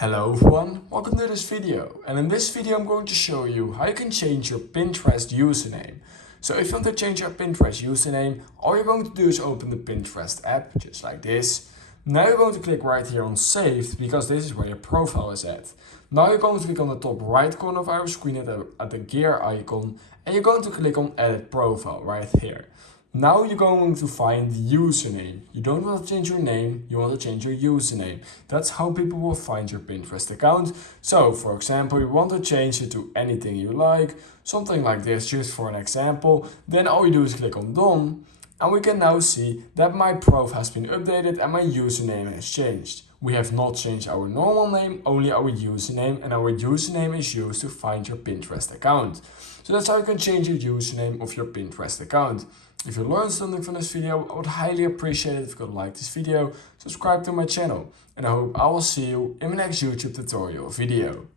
Hello everyone, welcome to this video, and in this video I'm going to show you how you can change your Pinterest username. So if you want to change your Pinterest username, all you're going to do is open the Pinterest app, just like this. Now you're going to click right here on Saved, because this is where your profile is at. Now you're going to click on the top right corner of our screen at the gear icon, and you're going to click on Edit Profile right here. Now you're going to find the username. You don't want to change your name, you want to change your username. That's how people will find your Pinterest account. So for example, you want to change it to anything you like, something like this just for an example. Then all you do is click on Done, and we can now see that my profile has been updated and my username has changed. We have not changed our normal name, only our username, and our username is used to find your Pinterest account. So that's how you can change your username of your Pinterest account. If you learned something from this video, I would highly appreciate it if you could like this video, subscribe to my channel, and I hope I will see you in my next YouTube tutorial video.